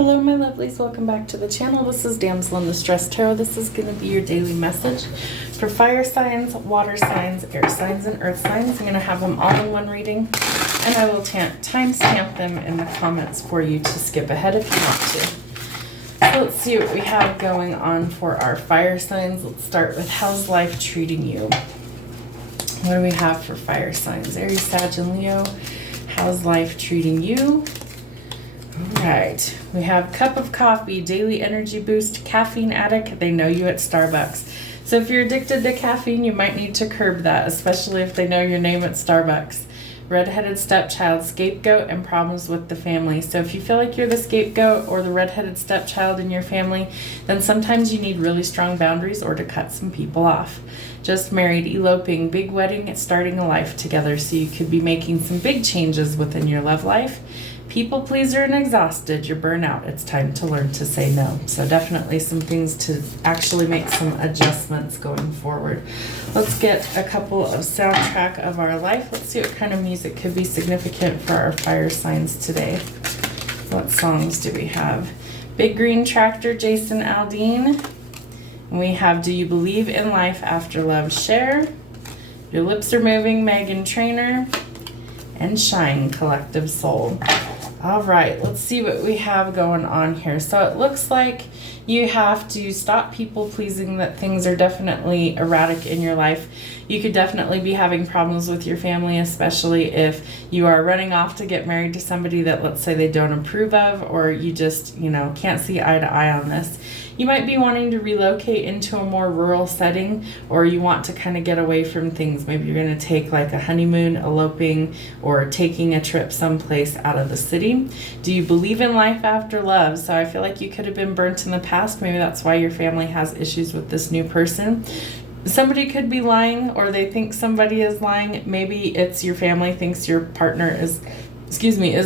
Hello my lovelies, welcome back to the channel. This is DamselinDistresstarot. This is going to be your daily message for fire signs, water signs, air signs, and earth signs. I'm going to have them all in one reading, and I will timestamp them in the comments for you to skip ahead if you want to. So let's see what we have going on for our fire signs. Let's start with how's life treating you? What do we have for fire signs? Aries, Sag, and Leo. How's life treating you? All right, we have cup of coffee, daily energy boost, caffeine addict. They know you at Starbucks. So if you're addicted to caffeine, you might need to curb that, especially if they know your name at Starbucks. Redheaded stepchild, scapegoat, and problems with the family. So if you feel like you're the scapegoat or the redheaded stepchild in your family, then sometimes you need really strong boundaries or to cut some people off. Just married, eloping, big wedding, starting a life together. So you could be making some big changes within your love life. People pleaser and exhausted, you're burnout. It's time to learn to say no. So definitely some things to actually make some adjustments going forward. Let's get a couple of soundtrack of our life. Let's see what kind of music could be significant for our fire signs today. What songs do we have? Big Green Tractor, Jason Aldean. And we have Do You Believe in Life After Love, Cher. Your Lips Are Moving, Megan Trainor. And Shine, Collective Soul. All right, let's see what we have going on here. So it looks like you have to stop people pleasing, that things are definitely erratic in your life. You could definitely be having problems with your family, especially if you are running off to get married to somebody that, let's say, they don't approve of, or you just, can't see eye to eye on this. You might be wanting to relocate into a more rural setting, or you want to kind of get away from things. Maybe you're going to take like a honeymoon, eloping, or taking a trip someplace out of the city. Do you believe in life after love? So I feel like you could have been burnt in the past. Maybe that's why your family has issues with this new person. Somebody could be lying, or they think somebody is lying. Maybe it's your family thinks your partner is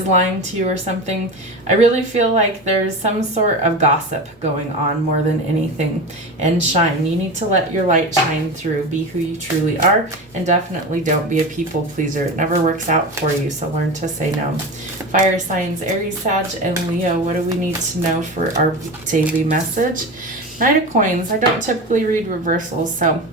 lying to you or something. I really feel like there's some sort of gossip going on more than anything. And shine. You need to let your light shine through. Be who you truly are, and definitely don't be a people pleaser. It never works out for you, so learn to say no. Fire signs, Aries, Sag, and Leo. What do we need to know for our daily message? Knight of Coins. I don't typically read reversals, so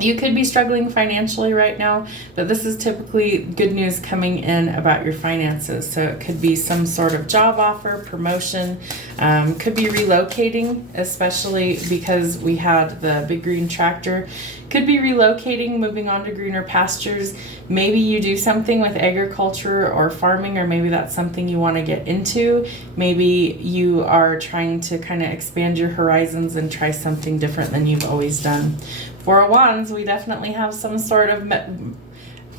you could be struggling financially right now, but this is typically good news coming in about your finances. So it could be some sort of job offer, promotion, could be relocating, especially because we had the big green tractor. Could be relocating, moving on to greener pastures. Maybe you do something with agriculture or farming, or maybe that's something you want to get into. Maybe you are trying to kind of expand your horizons and try something different than you've always done. Four of Wands, we definitely have some sort of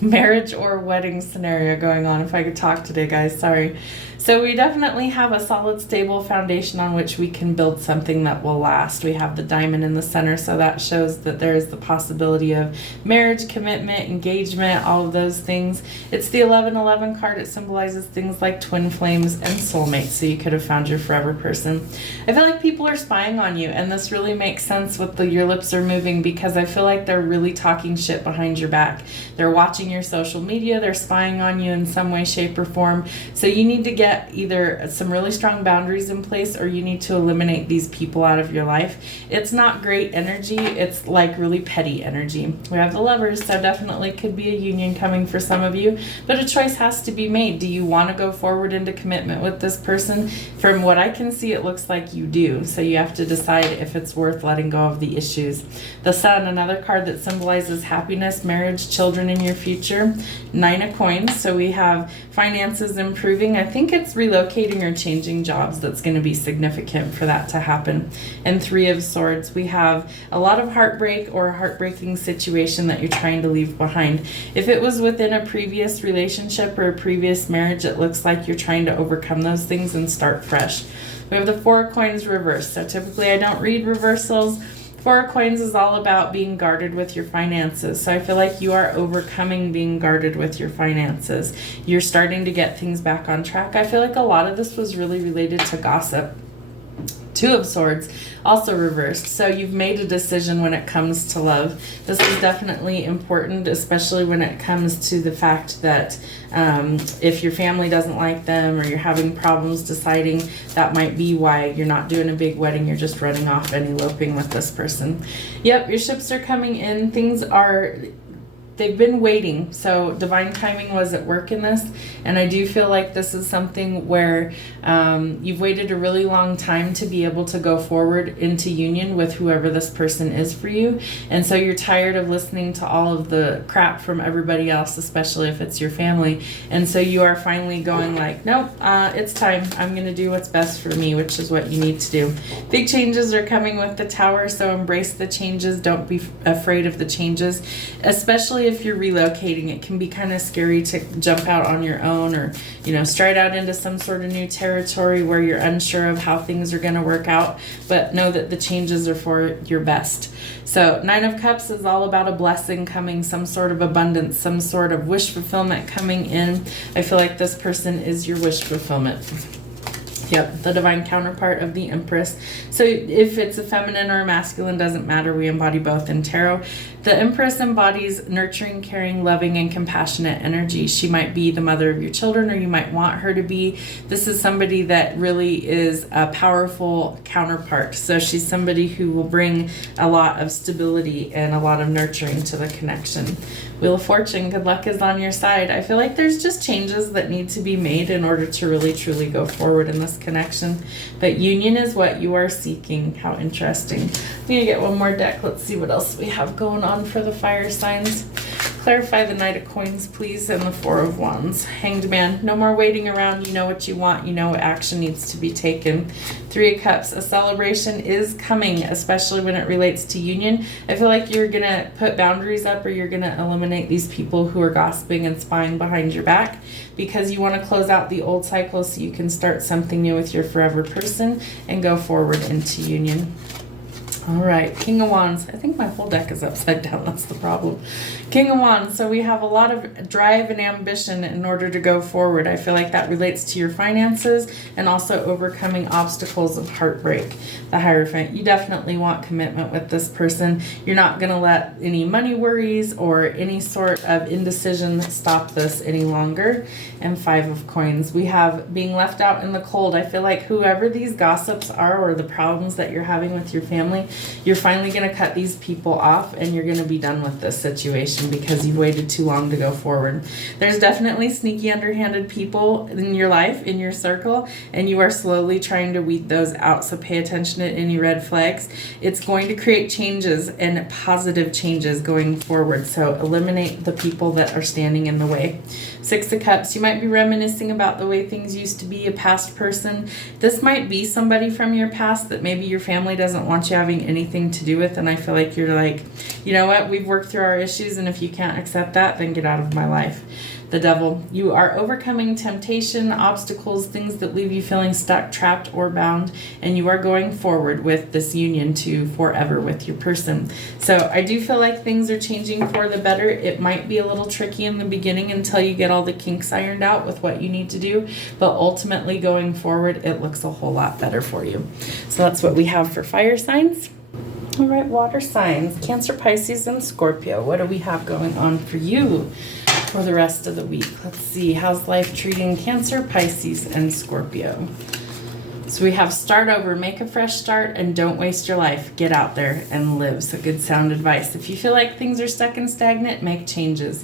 marriage or wedding scenario going on. If I could talk today, guys, sorry. So we definitely have a solid, stable foundation on which we can build something that will last. We have the diamond in the center, so that shows that there is the possibility of marriage, commitment, engagement, all of those things. It's the 1111 card. It symbolizes things like twin flames and soulmates, so you could have found your forever person. I feel like people are spying on you, and this really makes sense with your lips are moving, because I feel like they're really talking shit behind your back. They're watching your social media. They're spying on you in some way, shape, or form. So you need to get either some really strong boundaries in place, or you need to eliminate these people out of your life. It's not great energy. It's like really petty energy. We have the Lovers, so definitely could be a union coming for some of you, but a choice has to be made. Do you want to go forward into commitment with this person? From what I can see, it looks like you do. So you have to decide if it's worth letting go of the issues. The Sun, another card that symbolizes happiness, marriage, children in your future. Nine of Coins, so we have finances improving. I think it's relocating or changing jobs that's going to be significant for that to happen. And Three of Swords, we have a lot of heartbreak or a heartbreaking situation that you're trying to leave behind. If it was within a previous relationship or a previous marriage, it looks like you're trying to overcome those things and start fresh. We have the Four of Coins reversed. So typically I don't read reversals. Four of Coins is all about being guarded with your finances. So I feel like you are overcoming being guarded with your finances. You're starting to get things back on track. I feel like a lot of this was really related to gossip. Two of Swords, also reversed. So you've made a decision when it comes to love. This is definitely important, especially when it comes to the fact that if your family doesn't like them or you're having problems deciding, that might be why you're not doing a big wedding. You're just running off and eloping with this person. Yep, your ships are coming in. They've been waiting, so divine timing was at work in this, and I do feel like this is something where you've waited a really long time to be able to go forward into union with whoever this person is for you, and so you're tired of listening to all of the crap from everybody else, especially if it's your family, and so you are finally going like, nope, it's time. I'm going to do what's best for me, which is what you need to do. Big changes are coming with the Tower, so embrace the changes. Don't be afraid of the changes, especially if you're relocating. It can be kind of scary to jump out on your own or, stride out into some sort of new territory where you're unsure of how things are going to work out, but know that the changes are for your best. So 9 of Cups is all about a blessing coming, some sort of abundance, some sort of wish fulfillment coming in. I feel like this person is your wish fulfillment. Yep, the divine counterpart of the Empress. So if it's a feminine or a masculine, doesn't matter. We embody both in tarot. The Empress embodies nurturing, caring, loving, and compassionate energy. She might be the mother of your children, or you might want her to be. This is somebody that really is a powerful counterpart. So she's somebody who will bring a lot of stability and a lot of nurturing to the connection. Wheel of Fortune, good luck is on your side. I feel like there's just changes that need to be made in order to really truly go forward in this connection. But union is what you are seeking. How interesting. I'm going to get one more deck. Let's see what else we have going on for the fire signs. Clarify the Knight of Coins, please, and the Four of Wands. Hanged Man, no more waiting around. You know what you want. You know what action needs to be taken. 3 of Cups, a celebration is coming, especially when it relates to union. I feel like you're going to put boundaries up, or you're going to eliminate these people who are gossiping and spying behind your back, because you want to close out the old cycle so you can start something new with your forever person and go forward into union. All right, King of Wands. I think my whole deck is upside down. That's the problem. King of Wands. So we have a lot of drive and ambition in order to go forward. I feel like that relates to your finances and also overcoming obstacles of heartbreak. The Hierophant. You definitely want commitment with this person. You're not going to let any money worries or any sort of indecision stop this any longer. And 5 of Coins. We have being left out in the cold. I feel like whoever these gossips are, or the problems that you're having with your family, you're finally going to cut these people off, and you're going to be done with this situation because you've waited too long to go forward. There's definitely sneaky, underhanded people in your life, in your circle, and you are slowly trying to weed those out. So pay attention to any red flags. It's going to create changes and positive changes going forward. So eliminate the people that are standing in the way. 6 of Cups. You might be reminiscing about the way things used to be, a past person. This might be somebody from your past that maybe your family doesn't want you having anything to do with, and I feel like you're like, you know what, we've worked through our issues, and if you can't accept that, then get out of my life. The Devil. You are overcoming temptation, obstacles, things that leave you feeling stuck, trapped, or bound, and you are going forward with this union to forever with your person. So I do feel like things are changing for the better. It might be a little tricky in the beginning until you get all the kinks ironed out with what you need to do, but ultimately going forward, it looks a whole lot better for you. So that's what we have for fire signs. All right, water signs, Cancer, Pisces, and Scorpio. What do we have going on for you for the rest of the week? Let's see. How's life treating Cancer, Pisces, and Scorpio? So we have start over, make a fresh start, and don't waste your life. Get out there and live. So good sound advice. If you feel like things are stuck and stagnant, make changes.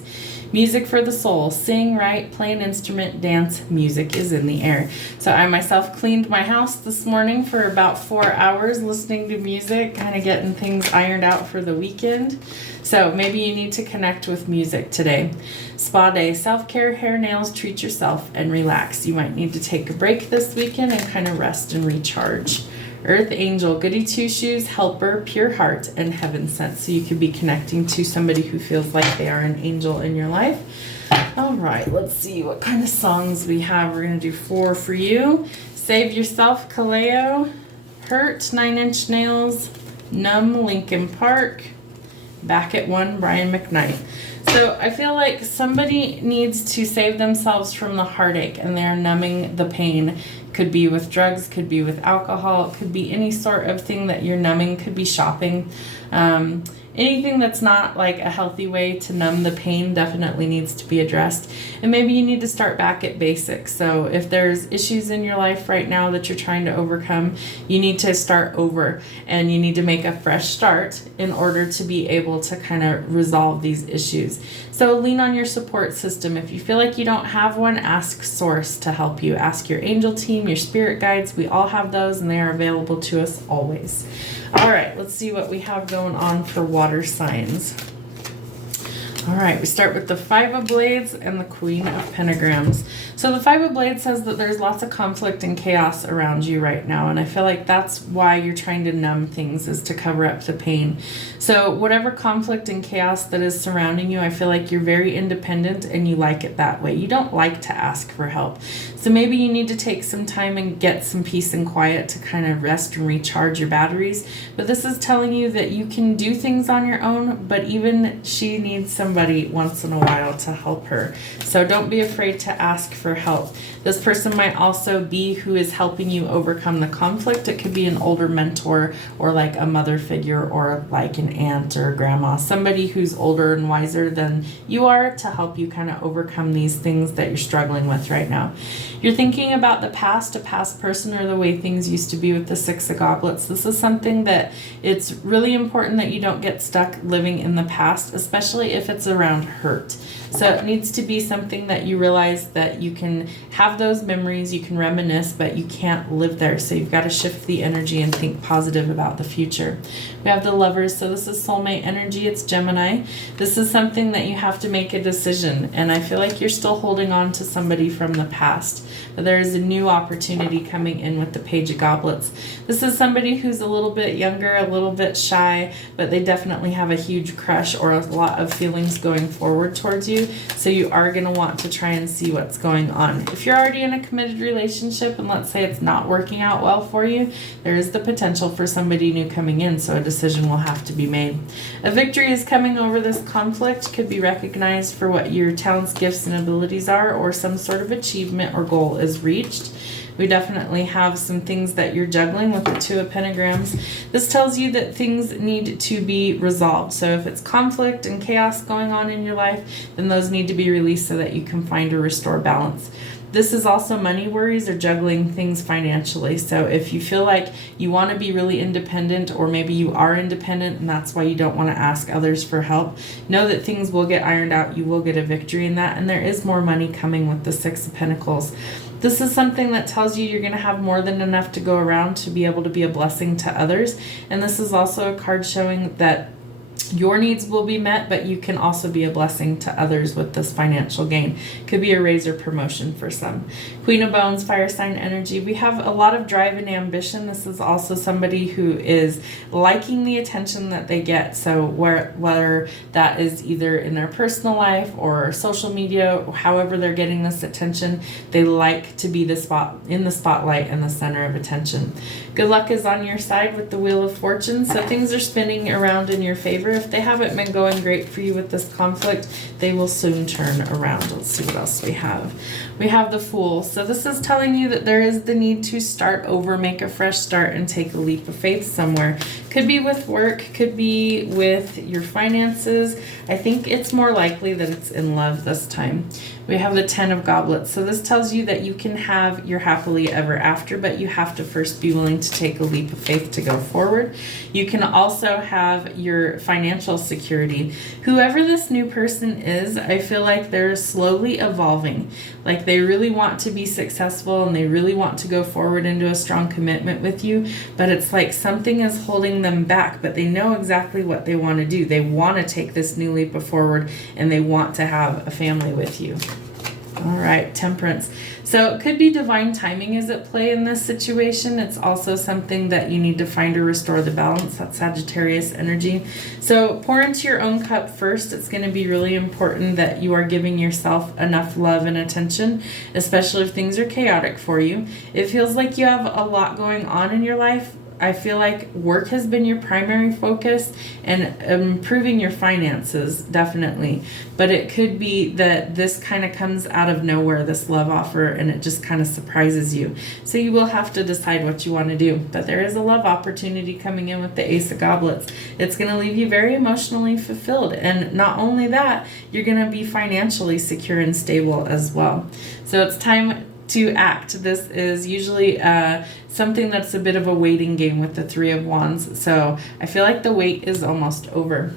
Music for the soul. Sing, write, play an instrument, dance. Music is in the air. So I myself cleaned my house this morning for about 4 hours listening to music, kind of getting things ironed out for the weekend. So maybe you need to connect with music today. Spa day, self-care, hair, nails, treat yourself, and relax. You might need to take a break this weekend and kind of rest and recharge. Earth angel, goody two-shoes, helper, pure heart, and heaven sent. So you could be connecting to somebody who feels like they are an angel in your life. All right, let's see what kind of songs we have. We're going to do 4 for you. Save Yourself, Kaleo. Hurt, 9 Inch Nails. Numb, Linkin Park. Back at One, Brian McKnight. So So I feel like somebody needs to save themselves from the heartache and they're numbing the pain. Could be with drugs, could be with alcohol, could be any sort of thing that you're numbing, could be shopping. Anything that's not like a healthy way to numb the pain definitely needs to be addressed. And maybe you need to start back at basics. So if there's issues in your life right now that you're trying to overcome, you need to start over and you need to make a fresh start in order to be able to kind of resolve these issues. So lean on your support system. If you feel like you don't have one, ask Source to help you. Ask your angel team, your spirit guides. We all have those and they are available to us always. All right, let's see what we have going on for water signs. All right, we start with the Five of Blades and the Queen of Pentagrams. So the Five of Blades says that there's lots of conflict and chaos around you right now, and I feel like that's why you're trying to numb things, is to cover up the pain. So whatever conflict and chaos that is surrounding you, I feel like you're very independent and you like it that way. You don't like to ask for help. So maybe you need to take some time and get some peace and quiet to kind of rest and recharge your batteries. But this is telling you that you can do things on your own, but even she needs somebody once in a while to help her. So don't be afraid to ask for help. This person might also be who is helping you overcome the conflict. It could be an older mentor or like a mother figure or like an aunt or a grandma, somebody who's older and wiser than you are to help you kind of overcome these things that you're struggling with right now. You're thinking about the past, a past person, or the way things used to be with the Six of Goblets. This is something that it's really important that you don't get stuck living in the past, especially if it's around hurt. So it needs to be something that you realize that you can have those memories, you can reminisce, but you can't live there. So you've got to shift the energy and think positive about the future. We have the Lovers. So this is soulmate energy. It's Gemini. This is something that you have to make a decision. And I feel like you're still holding on to somebody from the past. But there is a new opportunity coming in with the Page of Goblets. This is somebody who's a little bit younger, a little bit shy, but they definitely have a huge crush or a lot of feelings going forward towards you. So you are going to want to try and see what's going on. If you're already in a committed relationship and let's say it's not working out well for you, there is the potential for somebody new coming in, so a decision will have to be made. A victory is coming over this conflict, could be recognized for what your talents, gifts, and abilities are, or some sort of achievement or goal is reached. We definitely have some things that you're juggling with the Two of Pentagrams. This tells you that things need to be resolved. So if it's conflict and chaos going on in your life, then those need to be released so that you can find or restore balance. This is also money worries or juggling things financially. So if you feel like you want to be really independent, or maybe you are independent and that's why you don't want to ask others for help, know that things will get ironed out. You will get a victory in that, and there is more money coming with the Six of Pentacles. This is something that tells you you're going to have more than enough to go around to be able to be a blessing to others. And this is also a card showing that your needs will be met, but you can also be a blessing to others with this financial gain. Could be a raise or promotion for some. Queen of Bones, fire sign energy. We have a lot of drive and ambition. This is also somebody who is liking the attention that they get. So whether that is either in their personal life or social media, however they're getting this attention, they like to be in the spotlight and the center of attention. Good luck is on your side with the Wheel of Fortune. So things are spinning around in your favor. If they haven't been going great for you with this conflict, they will soon turn around. Let's see what else we have. We have the Fool. So this is telling you that there is the need to start over, make a fresh start, and take a leap of faith somewhere. Could be with work, could be with your finances. I think it's more likely that it's in love this time. We have the Ten of Goblets. So this tells you that you can have your happily ever after, but you have to first be willing to take a leap of faith to go forward. You can also have your financial security. Whoever this new person is, I feel like they're slowly evolving. Like they really want to be successful and they really want to go forward into a strong commitment with you, but it's like something is holding them back, but they know exactly what they want to do. They want to take this new leap forward and they want to have a family with you. All right, Temperance. So it could be divine timing is at play in this situation. It's also something that you need to find or restore the balance. That's Sagittarius energy. So pour into your own cup first. It's going to be really important that you are giving yourself enough love and attention, especially if things are chaotic for you. It feels like you have a lot going on in your life, I feel like work has been your primary focus and improving your finances, definitely. But it could be that this kind of comes out of nowhere, this love offer, and it just kind of surprises you. So you will have to decide what you want to do. But there is a love opportunity coming in with the Ace of Goblets. It's going to leave you very emotionally fulfilled. And not only that, you're going to be financially secure and stable as well. So it's time to act. This is usually something that's a bit of a waiting game with the Three of Wands. So I feel like the wait is almost over.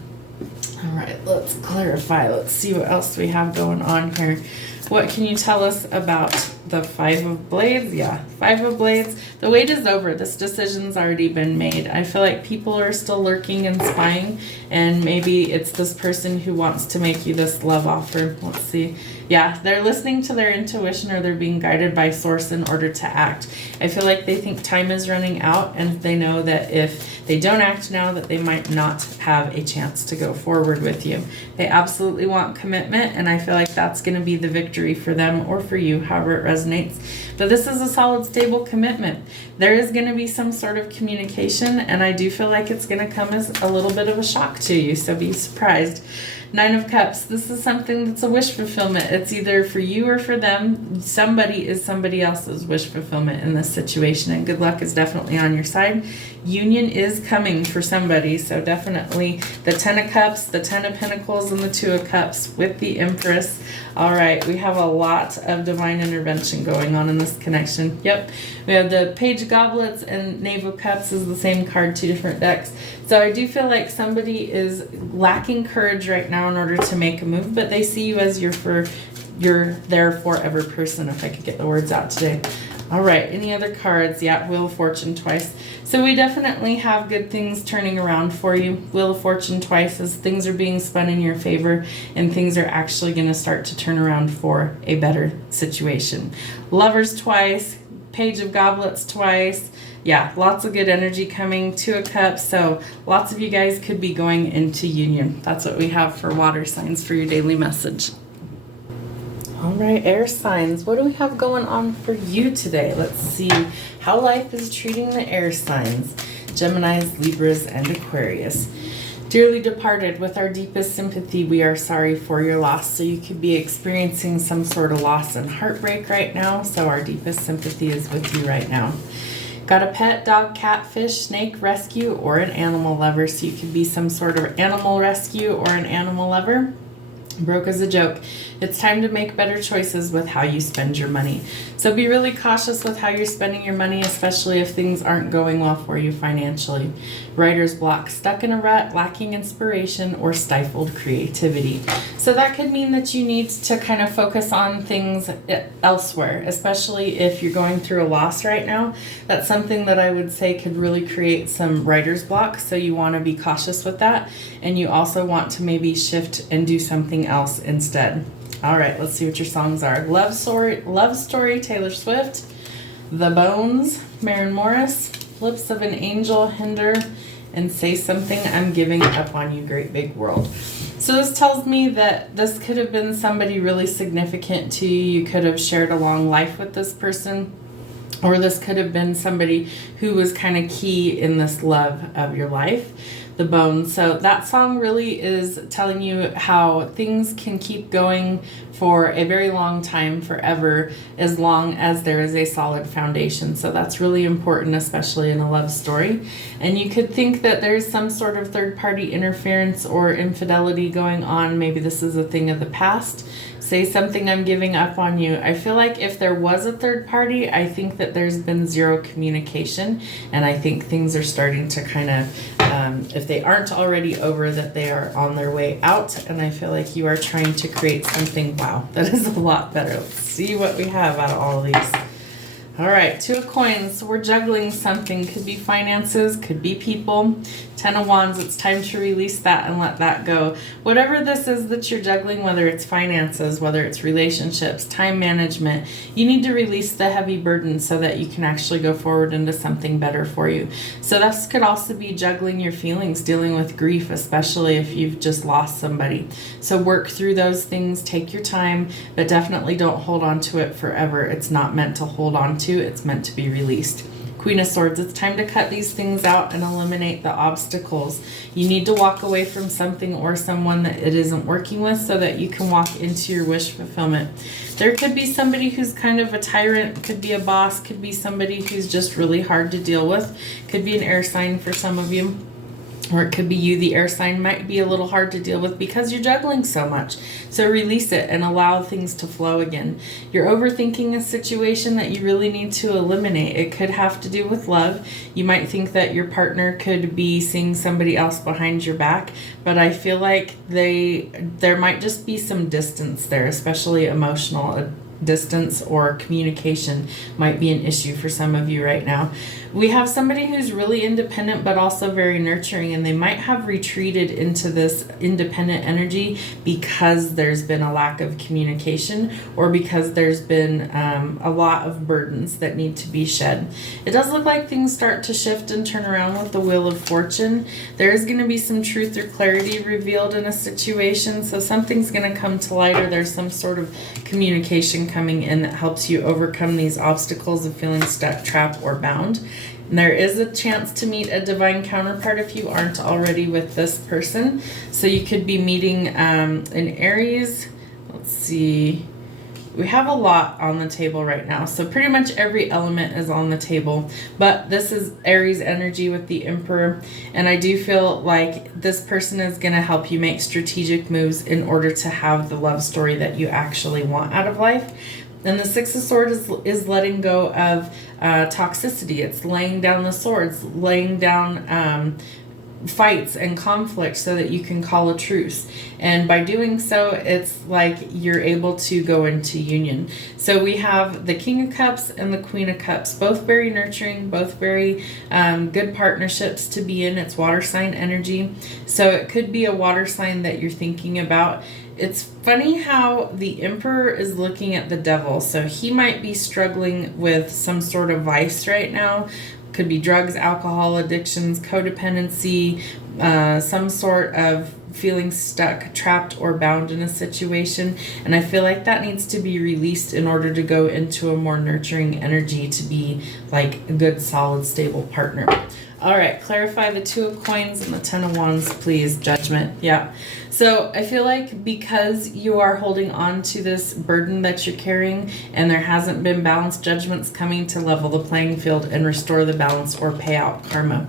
All right, let's clarify. Let's see what else we have going on here. What can you tell us about the Five of Blades? Yeah, Five of Blades. The wait is over. This decision's already been made. I feel like people are still lurking and spying, and maybe it's this person who wants to make you this love offer. Let's see. Yeah, they're listening to their intuition, or they're being guided by source in order to act. I feel like they think time is running out, and they know that if they don't act now, that they might not have a chance to go forward with you. They absolutely want commitment, and I feel like that's going to be the victory for them or for you, however it resonates. But this is a solid, stable commitment. There is going to be some sort of communication, and I do feel like it's going to come as a little bit of a shock to you, so be surprised. Nine of Cups. This is something that's a wish fulfillment. It's either for you or for them. Somebody is somebody else's wish fulfillment in this situation, and good luck is definitely on your side. Union is coming for somebody, so definitely the Ten of Cups, the Ten of Pentacles, and the Two of Cups with the Empress. All right, we have a lot of divine intervention going on in this connection. Yep, we have the Page of Goblets and Knave of Cups is the same card, two different decks. So I do feel like somebody is lacking courage right now in order to make a move, but they see you as your their forever person, if I could get the words out today. All right, any other cards? Yeah, Wheel of Fortune twice. So we definitely have good things turning around for you. Wheel of Fortune twice as things are being spun in your favor, and things are actually going to start to turn around for a better situation. Lovers twice, Page of Goblets twice. Yeah, lots of good energy coming. Two of Cups, so lots of you guys could be going into union. That's what we have for water signs for your daily message. All right, air signs. What do we have going on for you today? Let's see how life is treating the air signs. Geminis, Libras, and Aquarius. Dearly departed, with our deepest sympathy, we are sorry for your loss. So you could be experiencing some sort of loss and heartbreak right now. So our deepest sympathy is with you right now. Got a pet, dog, cat, fish, snake, rescue, or an animal lover. So you could be some sort of animal rescue or an animal lover. Broke as a joke. It's time to make better choices with how you spend your money. So be really cautious with how you're spending your money, especially if things aren't going well for you financially. Writer's block, stuck in a rut, lacking inspiration, or stifled creativity. So that could mean that you need to kind of focus on things elsewhere, especially if you're going through a loss right now. That's something that I would say could really create some writer's block. So you want to be cautious with that. And you also want to maybe shift and do something else instead. All right, let's see what your songs are. Love Story, Taylor Swift. The Bones, Maren Morris. Lips of an Angel, Hinder. And Say Something, I'm Giving Up on You, Great Big World. So this tells me that this could have been somebody really significant to you. You could have shared a long life with this person. Or this could have been somebody who was kind of key in this love of your life. The Bones. So that song really is telling you how things can keep going for a very long time, forever, as long as there is a solid foundation. So that's really important, especially in a love story. And you could think that there's some sort of third-party interference or infidelity going on. Maybe this is a thing of the past. Say Something, I'm Giving Up on You. I feel like if there was a third party, I think that there's been zero communication, and I think things are starting to kind of, if they aren't already over, that they are on their way out, and I feel like you are trying to create something, wow, that is a lot better. Let's see what we have out of all of these. All right, Two of Coins. So we're juggling something. Could be finances, could be people. Ten of Wands. It's time to release that and let that go. Whatever this is that you're juggling, whether it's finances, whether it's relationships, time management, you need to release the heavy burden so that you can actually go forward into something better for you. So this could also be juggling your feelings, dealing with grief, especially if you've just lost somebody. So work through those things, take your time, but definitely don't hold on to it forever. It's not meant to hold on to. It's meant to be released. Queen of Swords, it's time to cut these things out and eliminate the obstacles. You need to walk away from something or someone that it isn't working with so that you can walk into your wish fulfillment. There could be somebody who's kind of a tyrant, could be a boss, could be somebody who's just really hard to deal with, could be an air sign for some of you. Or it could be you, the air sign, might be a little hard to deal with because you're juggling so much. So release it and allow things to flow again. You're overthinking a situation that you really need to eliminate. It could have to do with love. You might think that your partner could be seeing somebody else behind your back, but I feel like there might just be some distance there, especially emotional distance or communication might be an issue for some of you right now. We have somebody who's really independent but also very nurturing, and they might have retreated into this independent energy because there's been a lack of communication or because there's been a lot of burdens that need to be shed. It does look like things start to shift and turn around with the Wheel of Fortune. There is going to be some truth or clarity revealed in a situation, so something's going to come to light, or there's some sort of communication coming in that helps you overcome these obstacles of feeling stuck, trapped, or bound. And there is a chance to meet a divine counterpart if you aren't already with this person. So you could be meeting an Aries. Let's see. We have a lot on the table right now. So pretty much every element is on the table. But this is Aries energy with the Emperor. And I do feel like this person is going to help you make strategic moves in order to have the love story that you actually want out of life. And the Six of Swords is letting go of toxicity. It's laying down the swords, laying down fights and conflict so that you can call a truce. And by doing so, it's like you're able to go into union. So we have the King of Cups and the Queen of Cups, both very nurturing, both very good partnerships to be in. It's water sign energy. So it could be a water sign that you're thinking about. It's funny how the Emperor is looking at the Devil. So he might be struggling with some sort of vice right now. Could be drugs, alcohol addictions, codependency, some sort of feeling stuck, trapped, or bound in a situation. And I feel like that needs to be released in order to go into a more nurturing energy to be like a good, solid, stable partner. All right, clarify the Two of Coins and the Ten of Wands, please. Judgment. Yeah. So I feel like because you are holding on to this burden that you're carrying and there hasn't been balance, Judgment's coming to level the playing field and restore the balance or pay out karma.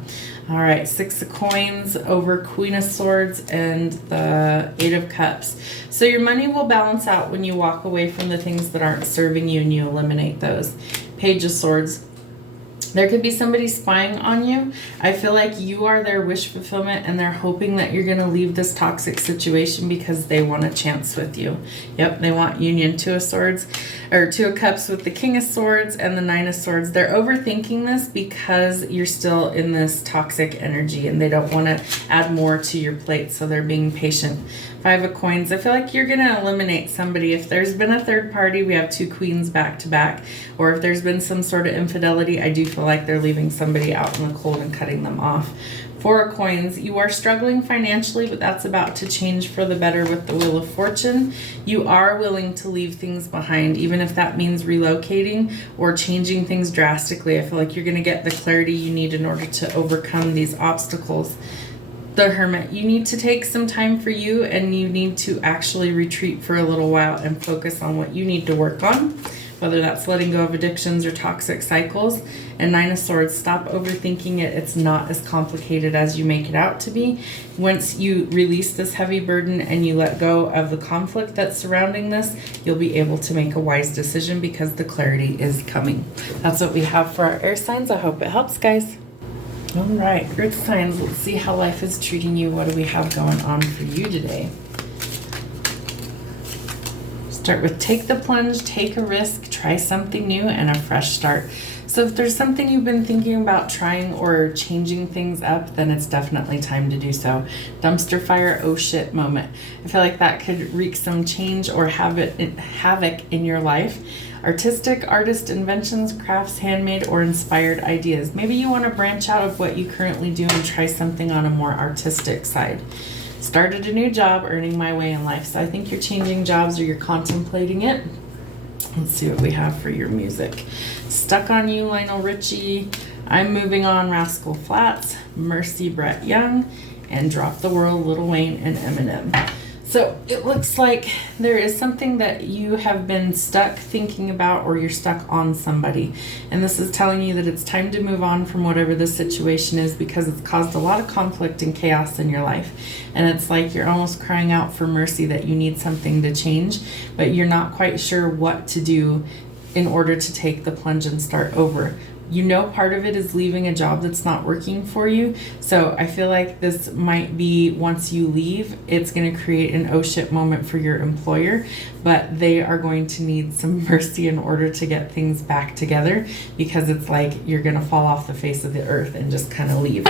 All right, Six of Coins over Queen of Swords and the Eight of Cups. So your money will balance out when you walk away from the things that aren't serving you and you eliminate those. Page of Swords. There could be somebody spying on you. I feel like you are their wish fulfillment and they're hoping that you're going to leave this toxic situation because they want a chance with you. Yep, they want union. Two of Swords, or Two of Cups with the King of Swords and the Nine of Swords. They're overthinking this because you're still in this toxic energy and they don't want to add more to your plate, so they're being patient. Five of Coins. I feel like you're going to eliminate somebody. If there's been a third party, we have two queens back to back. Or if there's been some sort of infidelity, I do feel like they're leaving somebody out in the cold and cutting them off. Four of Coins. You are struggling financially, but that's about to change for the better with the Wheel of Fortune. You are willing to leave things behind, even if that means relocating or changing things drastically. I feel like you're going to get the clarity you need in order to overcome these obstacles. The Hermit, you need to take some time for you and you need to actually retreat for a little while and focus on what you need to work on, whether that's letting go of addictions or toxic cycles. And Nine of Swords, stop overthinking it. It's not as complicated as you make it out to be. Once you release this heavy burden and you let go of the conflict that's surrounding this, you'll be able to make a wise decision because the clarity is coming. That's what we have for our air signs. I hope it helps, guys. All right, Earth signs, let's see how life is treating you. What do we have going on for you today? Start with take the plunge, take a risk, try something new, and a fresh start. So if there's something you've been thinking about trying or changing things up, then it's definitely time to do so. Dumpster fire, oh shit moment. I feel like that could wreak some change or havoc in your life. Artistic, artist inventions, crafts, handmade, or inspired ideas. Maybe you want to branch out of what you currently do and try something on a more artistic side. Started a new job, earning my way in life. So I think you're changing jobs or you're contemplating it. Let's see what we have for your music. Stuck on You, Lionel Richie, I'm Moving On, Rascal Flatts, Mercy, Brett Young, and Drop the World, Lil Wayne and Eminem. So it looks like there is something that you have been stuck thinking about, or you're stuck on somebody. And this is telling you that it's time to move on from whatever the situation is, because it's caused a lot of conflict and chaos in your life. And it's like you're almost crying out for mercy that you need something to change, but you're not quite sure what to do in order to take the plunge and start over. You know, part of it is leaving a job that's not working for you. So I feel like this might be, once you leave, it's going to create an oh shit moment for your employer, but they are going to need some mercy in order to get things back together, because it's like you're going to fall off the face of the earth and just kind of leave.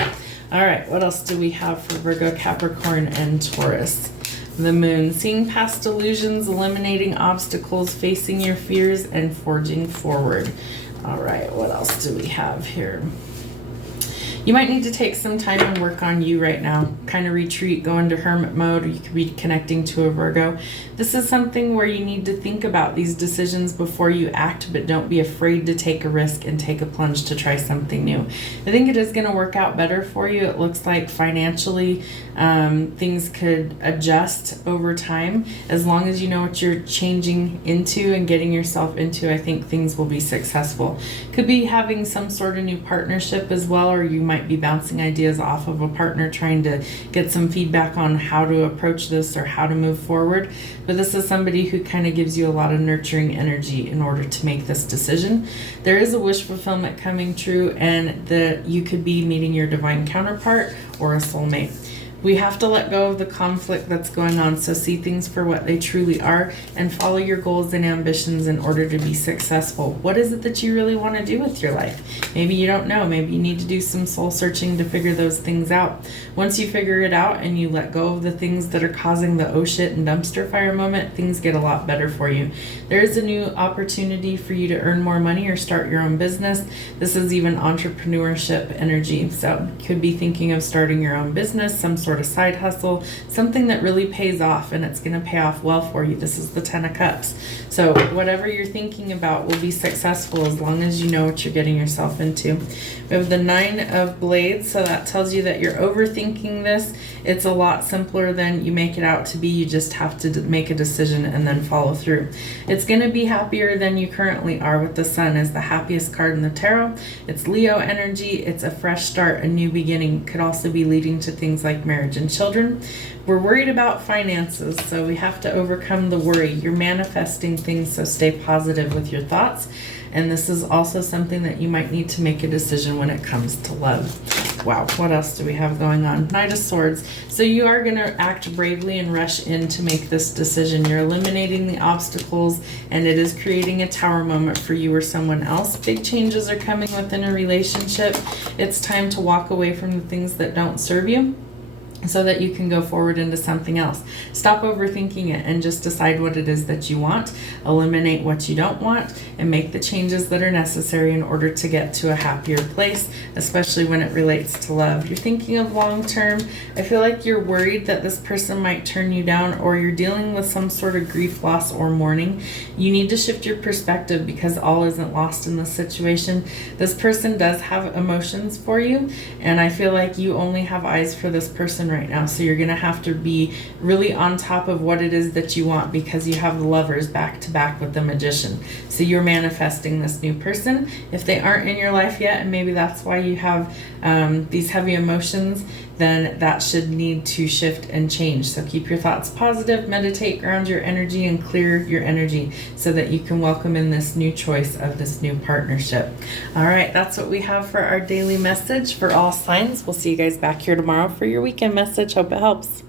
All right, what else do we have for Virgo, Capricorn, and Taurus? The Moon, seeing past illusions, eliminating obstacles, facing your fears, and forging forward. All right, what else do we have here? You might need to take some time and work on you right now. Kind of retreat, go into hermit mode, or you could be connecting to a Virgo. This is something where you need to think about these decisions before you act, but don't be afraid to take a risk and take a plunge to try something new. I think it is going to work out better for you. It looks like financially things could adjust over time. As long as you know what you're changing into and getting yourself into, I think things will be successful. Could be having some sort of new partnership as well, or you might be bouncing ideas off of a partner, trying to get some feedback on how to approach this or how to move forward. But this is somebody who kind of gives you a lot of nurturing energy in order to make this decision. There is a wish fulfillment coming true, and that you could be meeting your divine counterpart or a soulmate. We have to let go of the conflict that's going on, so see things for what they truly are and follow your goals and ambitions in order to be successful. What is it that you really want to do with your life? Maybe you don't know. Maybe you need to do some soul searching to figure those things out. Once you figure it out and you let go of the things that are causing the oh shit and dumpster fire moment, things get a lot better for you. There is a new opportunity for you to earn more money or start your own business. This is even entrepreneurship energy. So you could be thinking of starting your own business, some sort of side hustle, something that really pays off, and it's going to pay off well for you. This is the 10 of Cups. So whatever you're thinking about will be successful as long as you know what you're getting yourself into. We have the 9 of Blades, so that tells you that you're overthinking this. It's a lot simpler than you make it out to be. You just have to make a decision and then follow through. It's going to be happier than you currently are, with the Sun as the happiest card in the tarot. It's Leo energy. It's a fresh start, a new beginning. Could also be leading to things like marriage and children. We're worried about finances, so we have to overcome the worry. You're manifesting things, so stay positive with your thoughts. And this is also something that you might need to make a decision when it comes to love. Wow, what else do we have going on? Knight of Swords. So you are going to act bravely and rush in to make this decision. You're eliminating the obstacles, and it is creating a tower moment for you or someone else. Big changes are coming within a relationship. It's time to walk away from the things that don't serve you, so that you can go forward into something else. Stop overthinking it and just decide what it is that you want. Eliminate what you don't want and make the changes that are necessary in order to get to a happier place, especially when it relates to love. You're thinking of long term. I feel like you're worried that this person might turn you down, or you're dealing with some sort of grief, loss, or mourning. You need to shift your perspective, because all isn't lost in this situation. This person does have emotions for you, and I feel like you only have eyes for this person right now, so you're gonna have to be really on top of what it is that you want, because you have the Lovers back to back with the Magician. So you're manifesting this new person. If they aren't in your life yet, and maybe that's why you have these heavy emotions, then that should need to shift and change. So keep your thoughts positive, meditate, ground your energy, and clear your energy so that you can welcome in this new choice of this new partnership. All right, that's what we have for our daily message for all signs. We'll see you guys back here tomorrow for your weekend message. Hope it helps.